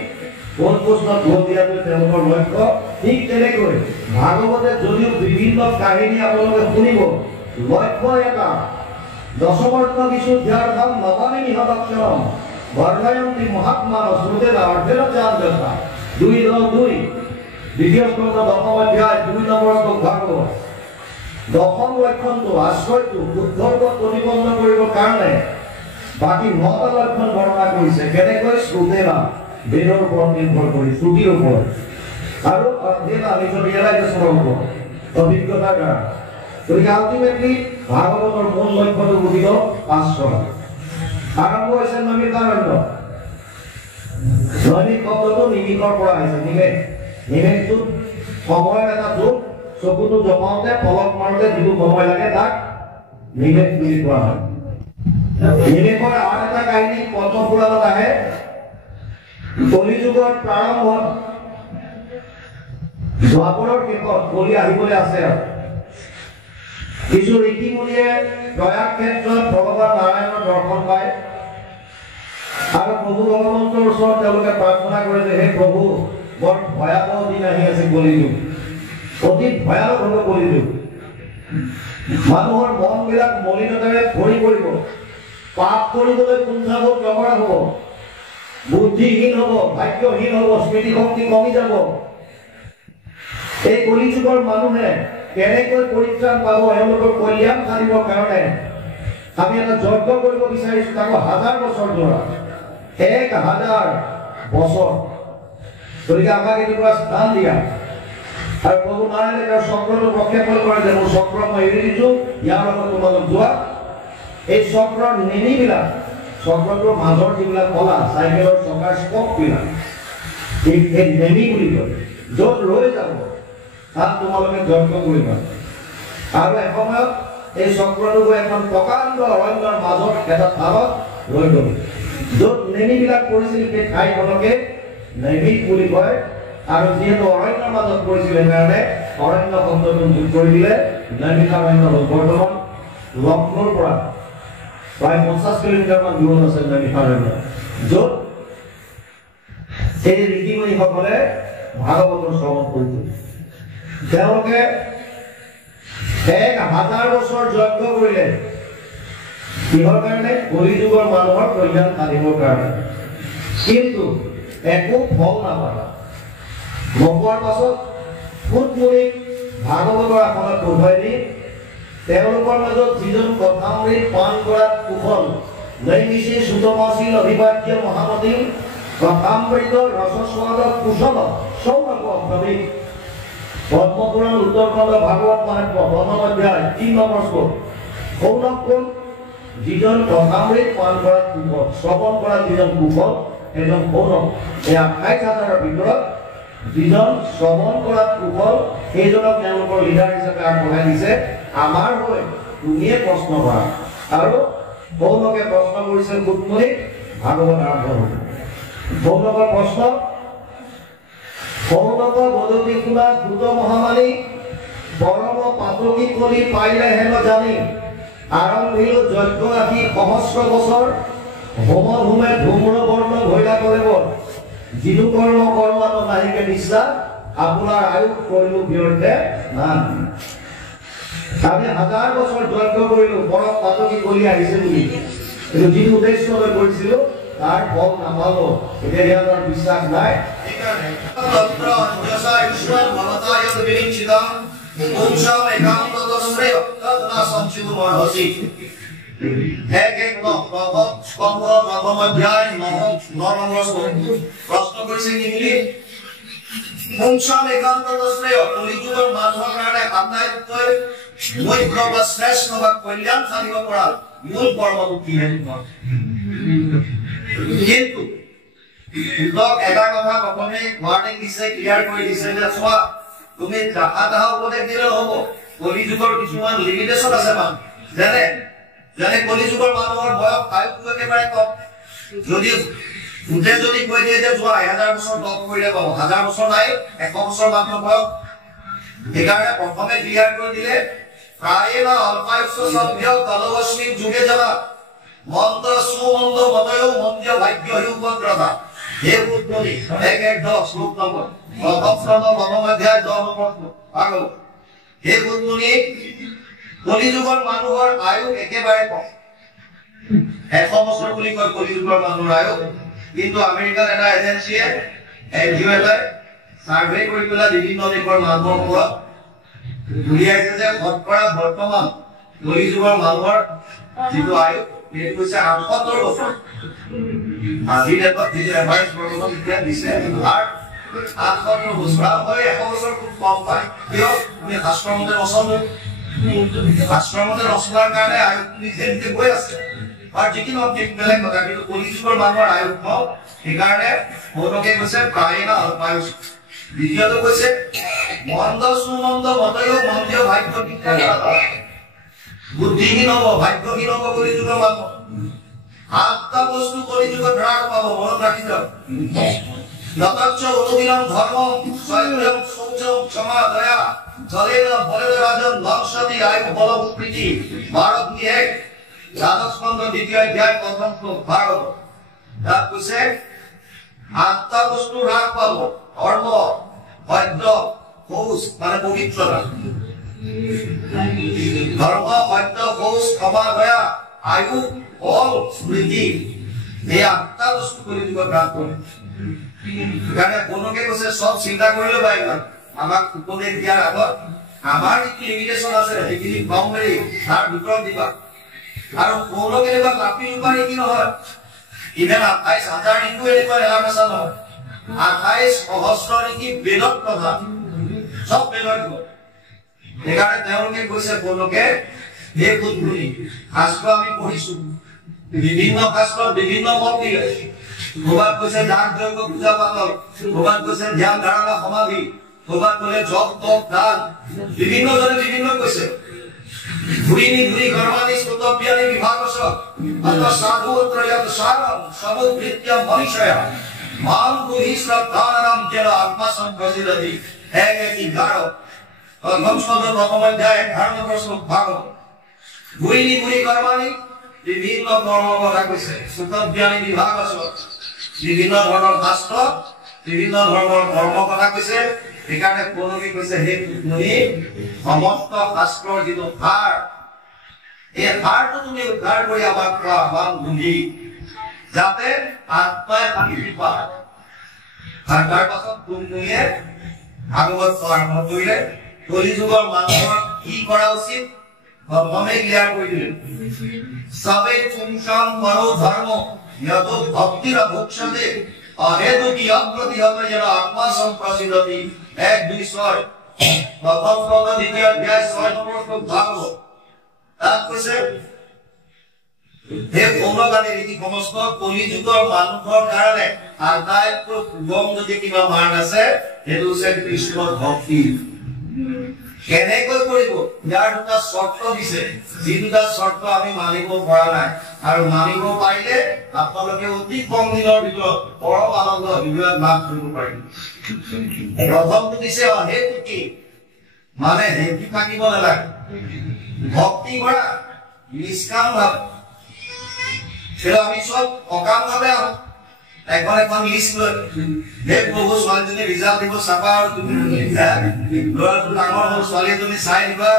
গোল পোষ্টত গোল দিয়াটো তেওঁলোকৰ লক্ষ্য। ঠিক তেনেকৈ ভাগৱতে যদিও বিভিন্ন কাহিনী আপোনালোকে শুনিব লক্ষ্য এটা। দশমৰ্থ বিশুদ্ধ্যাৰ্থম নমামি নিহতক্ষৰম বৰ্ণয়ন্তি মহাত্মান শ্ৰুতেন অৰ্থেন জানতা 2:2 দ্বিতীয় স্কন্ধ 10ম অধ্যায় 2 নম্বৰ শ্লোক ভাগৱত। দশম লক্ষণটো আশ্ৰয়টো শুদ্ধৰ ওপৰত প্ৰতিপন্ন কৰিবৰ কাৰণে বাকী 9টা লক্ষণ বৰ্ণনা কৰিছে কেনেকৈ শ্ৰুতেনা বেদৰ ওপৰত নিৰ্ভৰ কৰি শ্ৰুতিৰ ওপৰত আৰু অধ্যয়ন নিজৰ ৰিয়েলাইজেশ্যনৰ ওপৰত অভিজ্ঞতাৰ দ্বাৰা গতিকে আল্টিমেটলি ভাগৱতৰ মূল লক্ষ্যটো বুজিব আশ্ৰয় আৰম্ভ হৈছে নৈমিষাৰণ্য নৈমিষ শব্দটো নিমিষৰ পৰা আহিছে নিমেষটো সময়ৰ এটা যুগ চকুটো জমাওঁতে পলক মাৰোঁতে যিটো সময় লাগে তাক নিমেষ বুলি কোৱা হয় নিমেষৰ আন এটা কাহিনী পদ্মপুৰাণত আহে কলিযুগৰ প্ৰাৰম্ভত দ্বাপৰৰ শেষত কলি আহিবলৈ আছে কিছু ঋষিমুনিয়ে প্ৰয়াগ ক্ষেত্ৰত ভগৱান নাৰায়ণৰ দৰ্শন পায় আৰু প্ৰভু ভগৱন্তৰ ওচৰত তেওঁলোকে প্ৰাৰ্থনা কৰে যে হে প্ৰভু বৰ ভয়াৱহ দিন আহি আছে কলিযুগ অতি ভয়ানক হ'ব কলিযুগ মানুহৰ মনবিলাক মলিনতাৰে ভৰি পৰিব পাপ কৰিবলৈ কুণ্ঠাবোধ নকৰা হ'ব বুদ্ধিহীন হ'ব ভাগ্যহীন হ'ব স্মৃতিশক্তি কমি যাব এই কলিযুগৰ মানুহে কেনেকৈ পৰিত্ৰাণ পাব এওঁলোকৰ কল্যাণ সাধিবৰ কাৰণে আমি এটা যজ্ঞ কৰিব বিচাৰিছোঁ তাকো 1000 বছৰ ধৰা 1000 বছৰ গতিকে আমাক এইটো পৰা স্থান দিয়া আৰু প্ৰভু নাৰায়ণে তেওঁৰ চক্ৰটো প্ৰক্ষেপণ কৰে যে মোৰ চক্ৰ মই এৰি দিছোঁ ইয়াৰ লগত তোমালোক যোৱা এই চক্ৰৰ নেমিবিলাক চক্ৰটোৰ মাজৰ যিবিলাক কলা চাইকেলৰ চকাৰ স্পকবিলাক এই নেমি বুলি কয় য'ত ৰৈ যাব তাত তোমালোকে যজ্ঞ কৰিবা আৰু এসময়ত এই চক্ৰটো গৈ এখন প্ৰকাণ্ড অৰণ্যৰ মাজত এটা ঠাইত ৰৈ গ'ল য'ত নেমিবিলাক পৰিছিল সেই ঠাইখনকে নৈমিষ বুলি কয় আৰু যিহেতু অৰণ্যৰ মাজত পৰিছিল সেইকাৰণে অৰণ্য শব্দটো যোগ কৰি দিলে নৈমিষাৰণ্য হ'ল বৰ্তমান লক্ষ্ণৌৰ পৰা প্ৰায় 50 কিলোমিটাৰমান দূৰত আছে নৈমিষাৰণ্য য'ত এই ঋষিমুনিসকলে ভাগৱতৰ শ্ৰৱণ কৰিছিল তেওঁলোকে 1000 বছৰ যজ্ঞ কৰিলে কিহৰ কাৰণে কলিযুগৰ মানুহৰ কল্যাণ সাধিবৰ কাৰণে কিন্তু একো ফল নাপালে নোপোৱাৰ পাছত ফুটমুনিক ভাগৱতৰ আসনত বহাই দি তেওঁলোকৰ মাজত যিজন কথামৃত পান কৰাত কুশল নৈমিষী সুতমাশীল অভিবাদ্য মহামতী কথামৃত ৰসস্বাদ কুশল সৌনক অভ্যাবিক পদ্মপুৰাণ উত্তৰখণ্ড ভাগৱত মাহাত্ম্য 9ম অধ্যায় 3 নম্বৰ শ্লোক সৌনক কোন যিজন কথামৃত পান কৰাত কুশল শ্ৰৱণ কৰাত যিজন কুশল এজন সৌনক এই 28,000ৰ ভিতৰত যিজন শ্ৰৱণ কৰাত কুশল সেইজনক তেওঁলোকৰ লিডাৰ হিচাপে আগবঢ়াই দিছে আমাৰ হৈ তুমিয়ে প্ৰশ্ন কৰা আৰু সৌনকে প্ৰশ্ন কৰিছে ফুটমুনিক ভাগৱত আৰম্ভ হ'ল সৌনকৰ প্ৰশ্ন সৌনক বদতি শুনা ভূত মহামানী পৰম পাতকী কলি পাইলে হেন জানি আৰম্ভিলো যজ্ঞ আহি সহস্ৰ বছৰ হোম হোমে ধূম্ৰ বৰ্ণ ভৈলা কৰিব যিটো কৰ্ম কৰবাত নাহিকে নিশ্চা আপোনাৰ আয়ুস কৰিলো ব্যৰ্থে নান আমি 1000 বছৰ যজ্ঞ কৰিলো পৰম পাতকী কলি আহিছে বুলি কিন্তু যিটো উদ্দেশ্য লৈ কৰিছিলো তাৰ ফল নাপালো এতিয়া ইয়াৰ বিশ্বাস নাই সেইকাৰণে তন্ত্ৰ অঞ্জসা ঈশ্বৰ মমতায় বিৰিঞ্চিতা মুংসা একান্তত শ্ৰেয় তদনা সঞ্চিত মহসি এক স্কন্ধ নবম অধ্যায় 9 নম্বৰ শ্লোক প্ৰশ্ন কৰিছে কি বুলি মুংসা একান্তত শ্ৰেয় কলিযুগৰ মানুহৰ কাৰণে আটাইতকৈ মুখ্য বা শ্ৰেষ্ঠ বা কল্যাণ সাধিব পৰা মূল কৰ্মটো কি কিন্তু লোক এটা কথা প্ৰথমে ওয়াৰ্নিং দিছে ক্লিয়াৰ কৰি দিছে যে চোৱা তুমি দাহা উপদেশ দিলে হ'ব কলিযুগৰ কিছুমান লিমিটেশন আছে মান যেনে কলিযুগৰ মানুহৰ বয়স আয়ুটো একেবাৰে কম যদি কৈ দিয়ে যে যোৱা 1000 বছৰ তপ কৰিলে পাব 1000 বছৰ নাই 100 বছৰ মাত্ৰ বয়স সেইকাৰণে প্ৰথমে ক্লিয়াৰ কৰি দিলে প্ৰায়েণ অল্পায়ুষ্য সভ্য তলবস্মিক যুগে যাবা মন্ত্র সুমন্দ মতয় মন্ত্র ভাগ্য উপদ্রতা হে পুত্রী 1:10 শ্লোক নম্বর অপশ্রম নবম অধ্যায় 10 নম্বর আগো হে পুত্রী কলিযুগৰ মানুহৰ আয়ু একেবাৰে কম 100 বছৰ বুলি কয় কলিযুগৰ মানুহৰ আয়ু কিন্তু আমেৰিকাৰ এটা এজেন্সিয়ে এনজিঅ'য়ে সাৰ্ভে কৰি পেলাই বিভিন্ন দেশৰ মানুহৰ পৰা উলিয়াইছে যে শতকৰা বৰ্তমান কলিযুগৰ মানুহৰ যিটো আয়ু সেইটো হৈছে ৭৮ বছৰ আজি লেখত যিটো এভাৰেজ বৰ্তমান এতিয়া দিছে আৰু ৭৮ বছৰ হয় ১০০ বছৰ খুব কম পায় কিয় তুমি শাস্ত্ৰমতে ৰচনাৰ কাৰণে আয়ু নিজে নিজে গৈ আছে আৰু যিকি নহওক বেলেগ কথা কিন্তু কলিযুগৰ মানুহৰ আয়ু কম সেইকাৰণে বহুলোকে কৈছে প্ৰায় না অল্পায়ুষ দ্বিতীয়টো কৈছে মন্দ সুমন্দ মতয় মন্দিয় ভাগ্য বুদ্ধিহীন হব ভাগ্যহীন হব কলিযুগৰ মানুহ আত্মা বস্তু কলিযুগত হ্ৰাস পাব মনত ৰাখি যাওক যতচ্চ অনুবিলম ধৰ্ম সত্যম শৌচম ক্ষমা দয়া জলেন বলেন রাজন লক্ষতি আয়ু বল প্রীতি ভারত নিয়ে দ্বাদশ খণ্ড দ্বিতীয় অধ্যায় প্রথম শ্লোক ভারত তাত কৈছে আত্মা বস্তু হ্ৰাস পাব ধৰ্ম সত্য শৌচ মানে পবিত্ৰতা ধৰ্ম সত্য শৌচ ক্ষমা দয়া আয়ু বল স্মৃতি এই আত্মা বস্তু কলিযুগত হ্ৰাস কৰে সেইকাৰণে কোনোকে কৈছে সব চিন্তা কৰিলে পাৰিব আমাক উপদেশ দিয়াৰ আগত আমাৰ যিটো লিমিটেশ্যন আছে সেইখিনি কম কৰি তাৰ ভিতৰত দিবা আৰু কোনো কেনেকুৱা লাপি উপায় কি নহয় ইভেন ২৮,০০০ ইনটু এনেকুৱা এলামেচা নহয় ২৮,০০০ নেকি বেদত কথা সব বেদত সেইকাৰণে তেওঁলোকে কৈছে কোনোকে এই বুদ্ধি শাস্ত্ৰ আমি পঢ়িছো বিভিন্ন শাস্ত্ৰ বিভিন্ন মত দিলে ভগৱান কৈছে দান যজ্ঞ পূজা পাতল ভগৱান কৈছে ধ্যান ধাৰণা সমাধি ভগৱান ক'লে জপ তপ দান বিভিন্ন জনে বিভিন্ন কৈছে ঘূৰিনি ঘূৰি কৰ্মাদি স্তোত্ৰব্যানি বিভাগস অত সাধু ত্ৰয়ত সাৰম সমুদ্ৰিত্য মনিষয়া মাম গুহি শ্ৰদ্ধানাম জেল আত্মা সম্প্ৰসিদ্ধি এক একি গাঢ় সংস্কৃত প্ৰথম অধ্যায় ১১ শ্লোক ভাগৱত ঘূৰিনি ঘূৰি কৰ্মানি বিভিন্ন কৰ্মৰ কথা কৈছে স্তোত্ৰব্যানি বিভাগস বিভিন্ন ধৰণৰ শাস্ত্ৰ বিভিন্ন ধৰণৰ ধৰ্ম কথা কৈছে সেইকাৰণে কোনোকে কৈছে হে তুমি সমস্ত শাস্ত্ৰৰ যিটো সাৰ এই সাৰটো তুমি উদ্ধাৰ কৰি আমাক কোৱা বান্ধি যাতে আত্মাই শান্তি পায় আৰু তাৰ পাছত তুমিয়ে ভাগৱত আৰম্ভ কৰিলে কলিযুগৰ মানুহৰ কি কৰা উচিত প্ৰথমে ক্লিয়াৰ কৰি দিলে সবে চুংসাম পৰো ধৰ্ম यतो भक्तिर भोक्षते अहेतु की अप्रतिहत जन आत्मा संप्रसिद्धति एक दुई ছয় প্রথম শ্লোক দ্বিতীয় অধ্যায় ৬ নম্বৰ শ্লোক ভাগৱত তাত কৈছে হে ভগৱানে এই সমস্ত কলিযুগৰ মানুহৰ কাৰণে আটাইতকৈ সুগম যদি কিবা মাৰ্গ আছে সেইটো হৈছে কৃষ্ণৰ ভক্তি কেনেকৈ কৰিব ইয়াৰ দুটা শৰ্ত দিছে যি দুটা শৰ্ত আমি মানিব পৰা নাই আৰু মানিব পাৰিলে আপোনালোকে অতি কম দিনৰ ভিতৰত পৰম আনন্দ বিবেক লাভ কৰিব পাৰিব প্ৰথমটো দিছে হেতু কি মানে হেতু থাকিব নালাগে ভক্তি কৰা নিষ্কাম ভাৱ সেটা আমি সব অকাম ভাৱে এখন এখন লিষ্ট লৈ হে প্ৰভু ছোৱালীজনী ৰিজাল্ট দিব চাবা আৰু তুমি ল'ৰাটো ডাঙৰ হ'ল ছোৱালীজনী চাই দিবা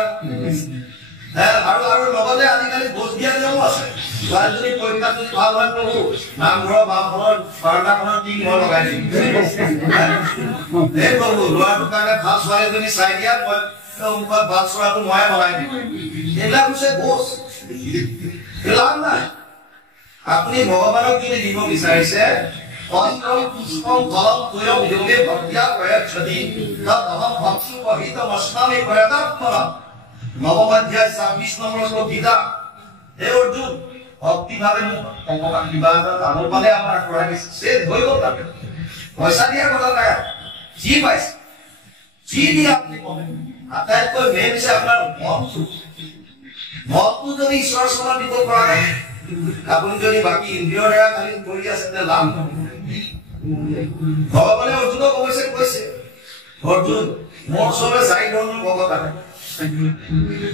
আৰু আৰু লগতে আজিকালি ভোজ দিয়া নিয়ম আছে ছোৱালীজনী পৰীক্ষাত যদি ভাল হয় প্ৰভু নামঘৰৰ বামখনৰ বাৰটাখনৰ কি ঘৰ লগাই দিম হে প্ৰভু ল'ৰাটোৰ কাৰণে ভাল ছোৱালীজনী চাই দিয়া মই মুখত ভাল চোৱাটো ময়ে বনাই দিম এইবিলাক হৈছে ভোজ লাভ নাই আপনি ভগৱানক যদি দিব বিচাৰিছে অন্তম পুষ্পম ফলম তুয়ম যোগে ভক্তিয়া প্ৰয়চ্ছতি তদহম ভক্তি পহিত মস্নামে প্ৰয়তাত্মনা নৱম অধ্যায় ২৬ নম্বৰ শ্লোক গীতা হে অৰ্জুন ভক্তি ভাৱে ভগৱান কিবা এটা দানৰ পালে আমাৰ কৰা নিছে হৈ গ'ল তাতে পইচা দিয়া কথা নাই যি পাইছে যি দি আপুনি কমে আটাইতকৈ মেইন হৈছে আপোনাৰ মনটো যদি ঈশ্বৰ চৰণ দিব পৰা নাই আপুনি যদি বাকি ইন্দ্ৰিয়ৰ দ্বাৰা খালি কৰি আছে তে লাভ ভগৱানে অৰ্জুনক অৱশ্যে কৈছে অৰ্জুন মোৰ ওচৰলৈ ৪ ধৰণৰ ভগত আছে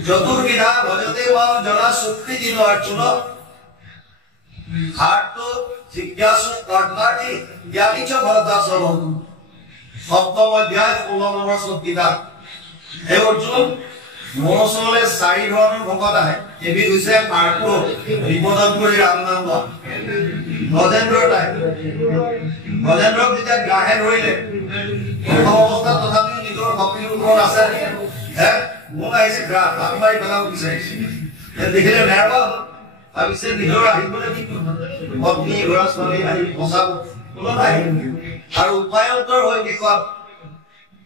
চতুৰ্বিধা ভজতে মাম জনা শক্তি দিন অৰ্জুন হাৰ্ট জিজ্ঞাসু কৰ্তাৰ্থী জ্ঞানী চ ভৰদাসৱ সপ্তম অধ্যায় ১৬ নম্বৰ শ্লোক গীতা হে অৰ্জুন মোৰ ওচৰলৈ ৪ ধৰণৰ ভকত আহে এবিধ হৈছে পাৰ্থ বিপদত পৰি ৰাম নাম লয় গজেন্দ্ৰৰ টাইপ গজেন্দ্ৰক যেতিয়া গ্ৰাহে ধৰিলে প্ৰথম অৱস্থাত তথাপিও নিজৰ ভক্তিৰ ওপৰত আছে মোক আহিছে গ্ৰাফ আমাৰ পেলাব বিচাৰিছে দেখিলে নেৰবা ভাবিছে নিজৰ আহিবলৈ কি পত্নী ল'ৰা ছোৱালী আহি বচাব আৰু উপায়ন্তৰ হৈ দেখুৱাব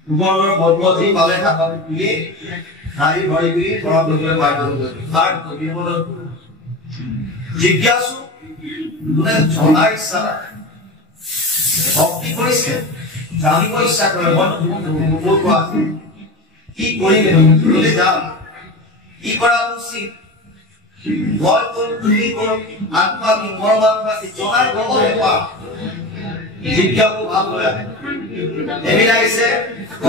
ওপৰৰ পদ্মজী পালে থাকা বুলি আহি ভৰি বুলি ঘৰত লৈ পাই তাৰ জিজ্ঞাসু মানে জনাৰ ইচ্ছা ভক্তি কৰিছে জানিব ইচ্ছা কৰে কি কৰিলে যাম কি কৰা উচিত মই তুমি আত্মা কি মৰমাত্মা কি জনাৰ খবৰ পা জিজ্ঞাসু ভাল হৈ আহে এমি লাগিছে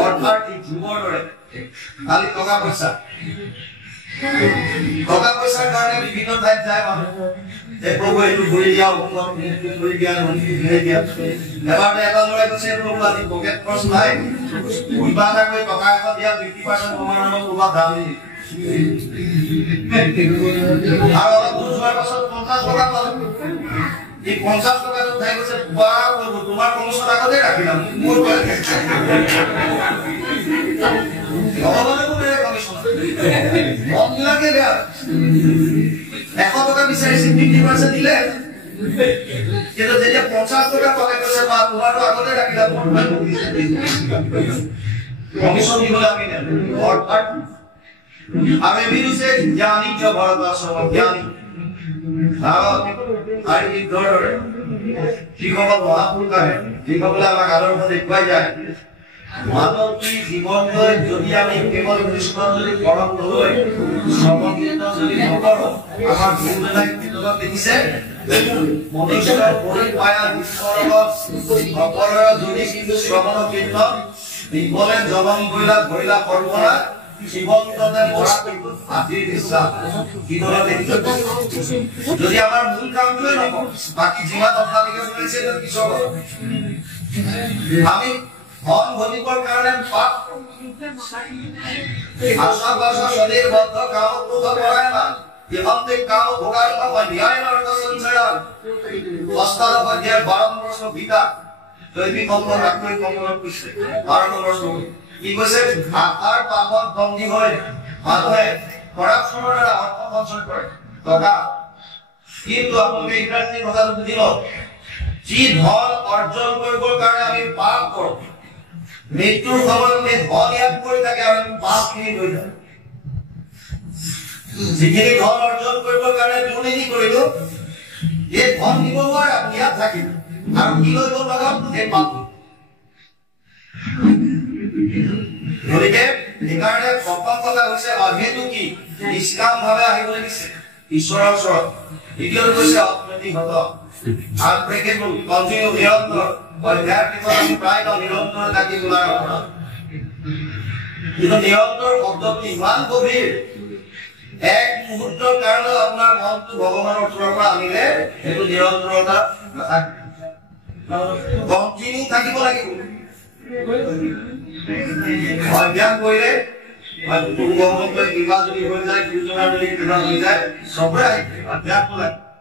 অৰ্থাৎ যুগৰ দৰে খালি টকা পইচাৰ কাৰণে বিভিন্ন ঠাইত যায় মানুহ প্ৰভু এইটো ঘূৰি দিয়া ঘূৰি দিয়া এবাৰ এটা ল'ৰাই কৈছে প্ৰভু আজি পকেট খৰচ নাই কিবা এটা কৰি টকা এটা দিয়া 50% প্ৰমাণৰ ক'ৰবাত দাবী আৰু অলপ দূৰ যোৱাৰ পাছত 50 টকা পালোঁ এই 50 টকা উঠাই কৈছে বা তোমাৰ কমিশ্যন আগতে ৰাখিলাম মোৰ মনবিলাকে বেয়া 100 টকা বিচাৰিছে 50% দিলে কিন্তু যেতিয়া 50 টকা পালে কৈছে বা তোমাৰটো আগতে ৰাখিলাম কমিশ্যন দিবলৈ আমি অৰ্থাৎ আমি বিৰুদ্ধে জ্ঞানী ভাৰতবৰ্ষৰ জ্ঞানী আৰু এই দৰে যিসকল মহাপুৰুষ আহে যিসকলে আমাক আদৰ্শ দেখুৱাই যায় মানৱী জীৱনলৈ যদি আমি কেৱল কৃষ্ণ যদি কৰণ নলৈ শ্ৰৱণ কীৰ্তন যদি নকৰোঁ আমাৰ গুৰুজনাই কীৰ্তনত দেখিছে মনুষ্যৰ ভৰি পায়া ঈশ্বৰত সকলোৰে যদি কিন্তু শ্ৰৱণ কীৰ্তন বিফলে জনম কৰিলা ভৰিলা কৰ্মৰা জীৱন্ততে মৰা কিন্তু আজিৰ বিশ্বাস কীৰ্তনত দেখিছে যদি আমাৰ মূল কামটোৱে নকৰোঁ বাকী যিমান অত্যাধিক চলিছে পিছৰ আমি ধন ভজিবৰ কাৰণে পাপ আশা বাসা সদের বদ্ধ কাম ক্রোধ করায় না ইহান্তে কাম ভোগার না ন্যায় নরক সংসার অস্তার পর্যায়ে 12 বর্ষ বিতা দৈবিক কর্ম রাখই কর্ম কইছে 12 বর্ষ কি কইছে আকার পাপত বন্দী হয় মানুহে করাপশনের অর্থ সঞ্চয় করে টকা কিন্তু আপনাকে ইংরেজি কথা বুঝিল যি ধন অর্জন কৰিবৰ কাৰণে আমি পাপ কৰোঁ মৃত্যুৰ সময়ত ধন ইয়াত কৰি থাকে আৰু পাপ খিনি লৈ যায় যিখিনি ধন অৰ্জন কৰিবৰ কাৰণে দুৰ্নীতি কৰিলো এই ধন দিব নোৱাৰে আপুনি ইয়াত থাকিব আৰু কি লৈ গ'ল লগত এই পাপ গতিকে সেইকাৰণে প্ৰথম কথা হৈছে অহেতু কি নিষ্কাম ভাৱে আহিব লাগিছে ঈশ্বৰৰ ওচৰত দ্বিতীয়টো কৈছে অপ্ৰতিহত unbreakable, continue নিৰন্তৰ অধ্যায় আমি প্ৰায় নিৰন্তৰ লাগি তোলাৰ কথা কিন্তু নিৰন্তৰ শব্দটো ইমান গভীৰ এক মুহূৰ্তৰ কাৰণে আপোনাৰ মনটো ভগৱানৰ ওচৰৰ পৰা আনিলে সেইটো নিৰন্তৰতা কণ্টিনিউ থাকিব লাগিব অধ্যয়ন কৰিলে ভগৱানলৈ কিবা যদি হৈ যায় গুৰুজনাৰ যদি কিবা হৈ যায় চবৰে অধ্যয়ন লাগে